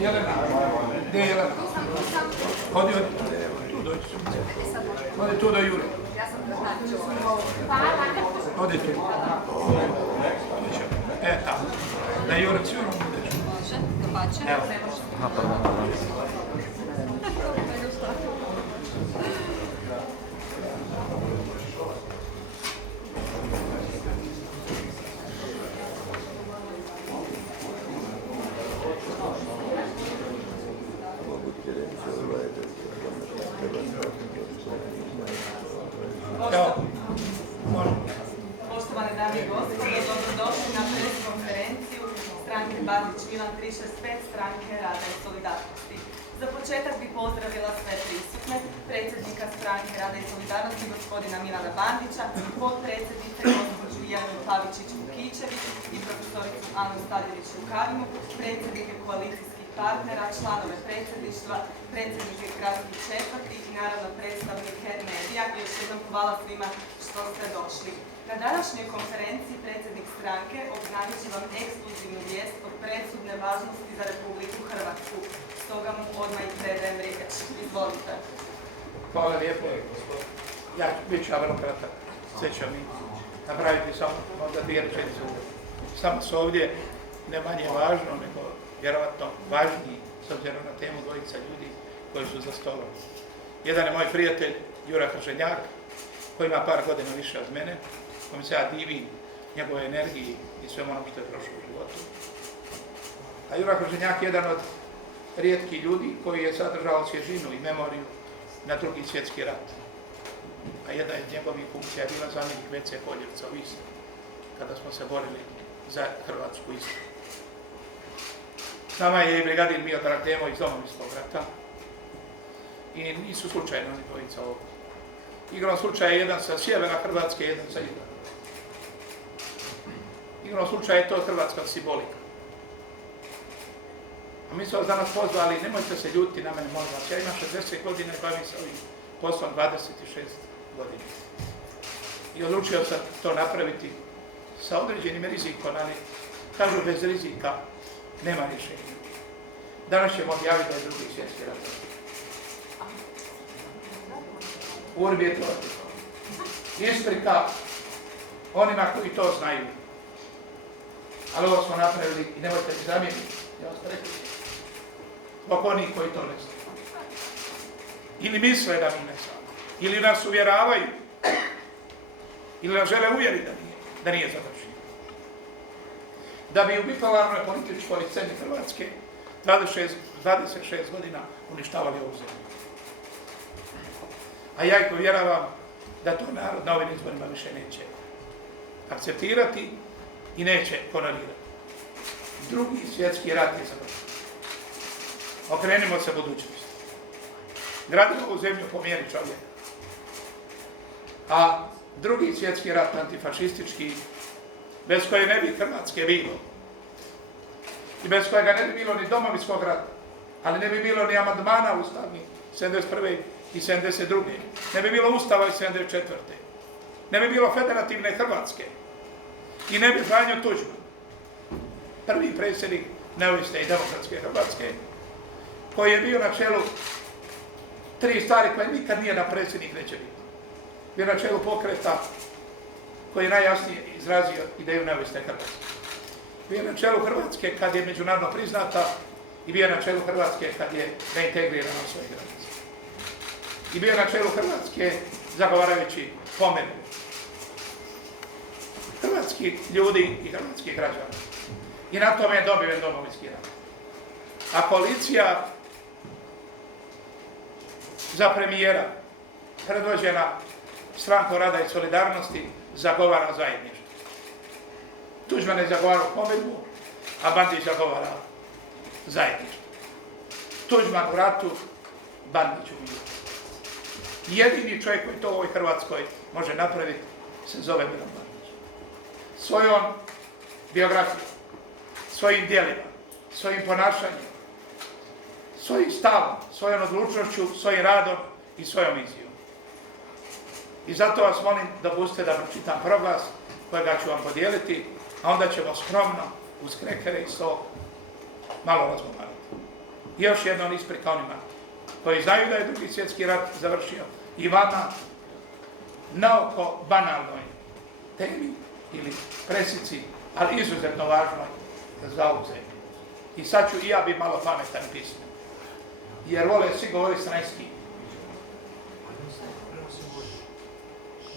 Jelena, gdje je Jelena? Odi, tu dođi. Odi tu do Jure. Odi tu. Tamo. Da Jure sigurno budeš. Može, dopače. Evo. Poštovane dame i gospodo, dobrodošli na pres konferenciju stranke Bandić Milan 365, stranke Rada i solidarnosti. Za početak bih pozdravila sve prisutne, predsjednika stranke Rada i solidarnosti gospodina Milana Bandića, potpredsjednice gospođu Jelenu Pavičić-Vukičević i profesoricu Anu Stavljenić-Rukavinu, predsjednike koalicijskih partnera, članove predsjedništva, predsjednike gradskih četvrti i naravno predstavnike medija. I još jednom hvala svima što ste došli. Na današnjoj konferenciji predsjednik stranke obznanit će vam ekskluzivnu vijest od presudne važnosti za Republiku Hrvatsku. Stoga mu odmah i predajem riječ. Izvolite. Hvala lijepo. Ja bit ću vrlo kratak. Sve ću mi napraviti samo možda 2 rečenice. Samo su ovdje ne manje važno, nego vjerovatno važniji s obzirom na temu dvojica ljudi koji su za stolom. Jedan je moj prijatelj Jura Krženjak, koji ima par godina više od mene, kojim se ja divim njegove energiji i svemu onom što je prošlo u životu. A Jura Krženjak je jedan od rijetkih ljudi koji je sadržao svježinu i memoriju na Drugi svjetski rat. A jedna od njegovih funkcija je bila zamjenik WC Koljevca u Istri, kada smo se borili za Hrvatsku Istru. S nama je i brigadir Miodrag Demo iz Domovinskog rata i nisu slučajno oni dvojica ovdje. Igrom slučaja je jedan sa sjevera Hrvatske, jedan sa juga. Igrom slučaja je to hrvatska simbolika. A mi smo vas danas pozvali, nemojte se ljutiti na mene, molim vas. Ja imam 60 godina i bavim se ovim poslom 26 godina. I odlučio sam to napraviti sa određenim rizikom, ali kažu bez rizika nema rješenja. Danas ćemo objaviti da je Drugi svjetski rat. Urbi et orbi. Isprika onima koji to znaju. Ali ovo smo napravili i nemojte mi zamjeriti. Ja vas rekli. Zbog onih koji to ne znaju. Ili misle da mi ne znamo. Ili nas uvjeravaju. Ili nas žele uvjeriti da nije završeno. Da bi u bipolarnoj političkoj sceni Hrvatske 26 godina uništavali ovu zemlju. A ja ih povjeravam da to narod na ovim izborima više neće akceptirati i neće honorirati. Drugi svjetski rat je završen. Okrenimo se budućnosti. Gradimo ovu zemlju po mjeri čovjeka. A Drugi svjetski rat antifašistički, bez koje ne bi Hrvatske bilo i bez kojega ne bi bilo ni Domovinskog rata, ali ne bi bilo ni amandmana ustavni 71. i 72. Ne bi bilo Ustava i 74. Ne bi bilo federativne Hrvatske. I ne bi Franjo Tuđman, prvi predsjednik neovisne i demokratske Hrvatske, koji je bio na čelu 3 stvari koje nikad nijedan predsjednik neće biti. Bio na čelu pokreta koji je najjasnije izrazio ideju neovisne Hrvatske. Bio na čelu Hrvatske kad je međunarodno priznata i bio na čelu Hrvatske kad je reintegrirana u svoje granice. I bio na čelu Hrvatske zagovarajući pomirbu hrvatskih ljudi i hrvatskih građana. I na tome je dobiven Domovinski rat. A koalicija za premijera, predvođena Strankom Rada i solidarnosti, zagovara zajedništvo. Tuđman je zagovarao pomirbu, a Bandić zagovara zajedništvo. Tuđman u ratu, Bandić u miru. Jedini čovjek koji to u ovoj Hrvatskoj može napraviti se zove Milan Bandić. Svojom biografijom, svojim djelima, svojim ponašanjem, svojim stavom, svojom odlučnošću, svojim radom i svojom vizijom. I zato vas molim da pustite da pročitam proglas kojega ću vam podijeliti, a onda ćemo skromno uz krekere i sok malo razgovarati. I još jednom isprika onima koji znaju da je Drugi svjetski rat završio i vama naoko banalnoj temi ili presici, ali izuzetno važnoj za ovu zemlju. I sad ću i ja biti malo pametan i pismen, jer vole svi govori stranski.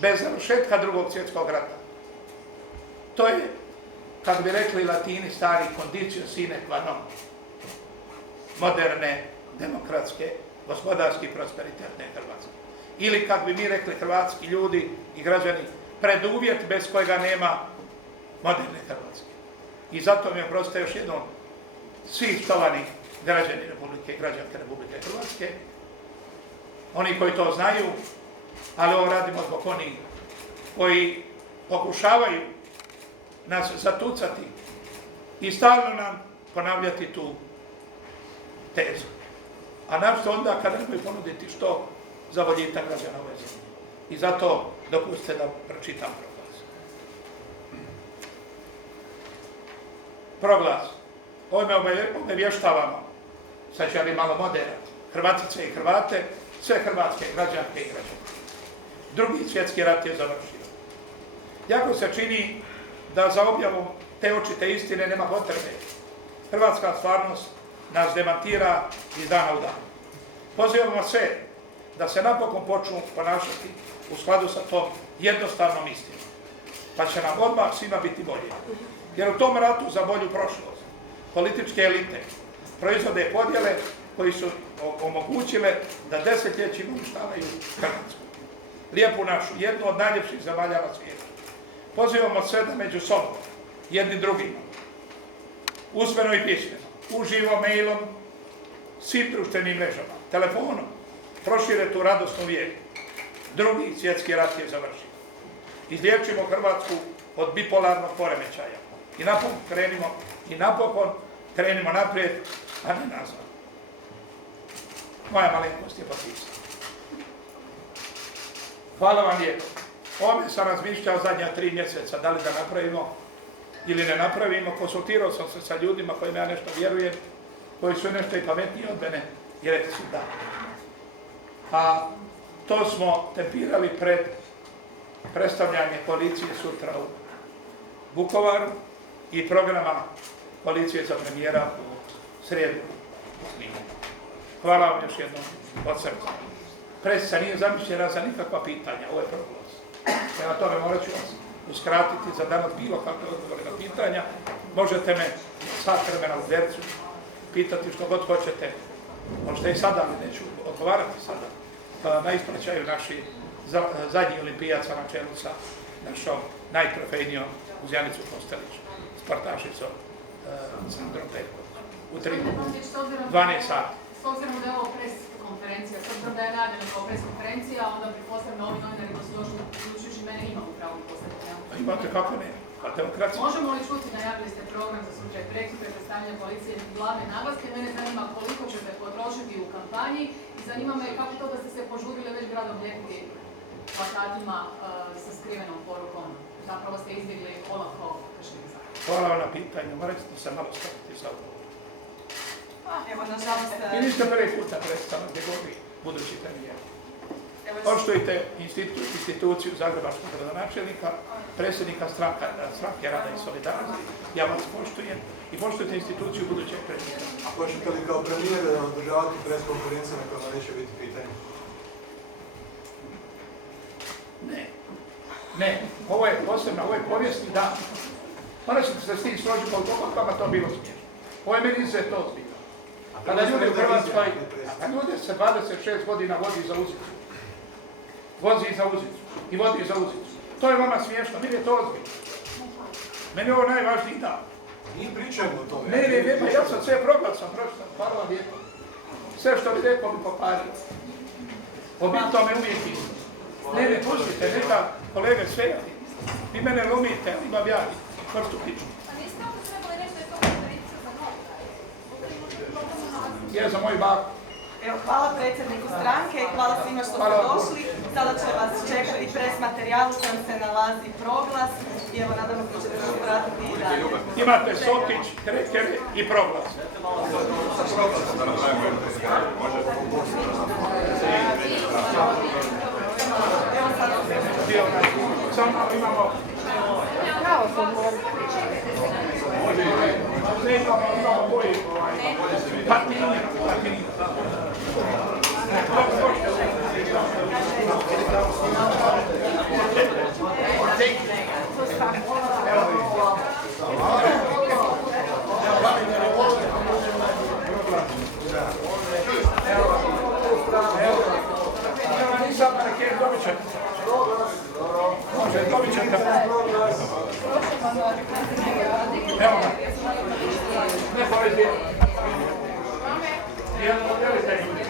Bez završetka Drugog svjetskog rata. To je, kako bi rekli Latini stari, conditio sine qua non moderne, demokratske, gospodarski prosperitetne Hrvatske. Ili, kako bi mi rekli hrvatski ljudi i građani, preduvjet bez kojega nema moderne Hrvatske. I zato mi oprostite još jednom svi štovani građani Republike, građanke Republike Hrvatske, oni koji to znaju, ali ovo radimo zbog onih koji pokušavaju nas zatucati i stalno nam ponavljati tu tezu. A našto onda kada nemoj ponuditi što za boljitak građana ove zemlje. I zato dopustite da pročitam proglas. Proglas. Ovime obavještavamo, sad ću ali malo moderati, Hrvatice i Hrvate, sve hrvatske građanke i građane. Drugi svjetski rat je završio. Jako se čini da za objavom te očite istine nema potrebe. Hrvatska stvarnost nas demantira iz dana u dan. Pozivamo sve da se napokon počnu ponašati u skladu sa tom jednostavnom istinom. Pa će nam odmah svima biti bolje. Jer u tom ratu za bolju prošlost političke elite proizvode podjele koji su omogućile da desetljećima uništavaju Hrvatsku. Lijepu našu, jednu od najljepših zemalja na svijetu. Pozivamo sve da među sobom, jedni drugima, usmeno i pismeno, uživo, mailom, svim društvenim mrežama, telefonom, prošire tu radosnu vijest. Drugi svjetski rat je završio. Izliječimo Hrvatsku od bipolarnog poremećaja i napokon krenimo naprijed, a ne nazad. Moja malenkost je potpisana. Hvala vam lijepo. Ovdje sam razmišljao zadnja 3 mjeseca da li da napravimo ili ne napravimo. Konsultirao sam se sa ljudima kojima ja nešto vjerujem, koji su nešto i pametniji od mene i rekli su da. A to smo tempirali pred predstavljanje koalicije sutra u Vukovaru i programa koalicije za premijera u srijedu u Kninu. Hvala vam još jednom od srca. Presica nije zamišljena za nikakva pitanja, ovo je proglas. Prema tome morat ću vas uskratiti za danas bilo kakve odgovore na pitanja. Možete me sat vremena u dercu pitati što god hoćete. Možete i sada, ali neću odgovarati sada. Na ispraćaju naši zadnji olimpijaca na čelu sa našom najtrofejnijom uz Janicu Kostelić, sportašicom Sandrom Pevkom. U 12 sati. S obzirom da je ovo pres konferencija, s obzirom da je najavljena kao pres konferencija, onda pretpostavljam da ovi novinari koji su došli, uključujući mene, imamo pravo postaviti. Imate kako ne? Demokracija. Možemo li čuti, najavili ste program za slučaj preksutra predstavljanja policije glavne naglaske. Mene zanima koliko ćete potrošiti u kampanji i zanima me kako to da ste se požurili već gradom lijepiti plakatima sa skrivenom porukom. Zapravo ste izbjegli olako kršenje zakona. Hvala vam na pitanju, morat ćete se malo staviti za ovo. Evo, nažalost... Vi niste prvi puta predstavno gdje govori budući premijer. Poštujte instituciju Zagrebačkog gradonačelnika, predsjednika stranke Rada i solidarnosti. Ja vas poštujem i poštujte instituciju budućeg premijera. A hoćete li kao premijer održavati pres konferencije na kojima neće biti pitanje? Ne. Ovo je posebno, ovo je povijesni dan. Morat ćete se s tim složiti koliko vama to bilo smiješno. Ovo je meni izuzetno ozbiljno. Kada ljudi u Hrvatskoj, a ljudi se 26 godina vozi za uzicu. I vodi za uzicu. To je vama smiješno, meni je to ozbiljno. Meni je ovo najvažniji dan. Mi pričamo o tome. Ne, ja sam sve proglasom pročitam, hvala vam lijepo. Sve što bi rekao bi popario. Obito me uvijek isto. Ne, pustite, neka kolege sve javi. Vi mene lomite, ali imam ja vrstu priču. A niste onda trebali reći da je to konferencija za novinare? Je za moju baku. Evo, hvala predsjedniku stranke i hvala svima što ste došli. Sada će vas čekati pres materijal u kojem se nalazi proglas i evo nadam se da ćete se pratiti i dalje. Imate sotić, kreker i proglas. Evo sad Samo imamo... Ne imamo boji, patinje. Nisam rekao, dobit ćete. Može, dobit ćete. Evo ga. Ne povedi. Jel modelite ljudi?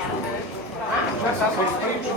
Šta sam se ispričao?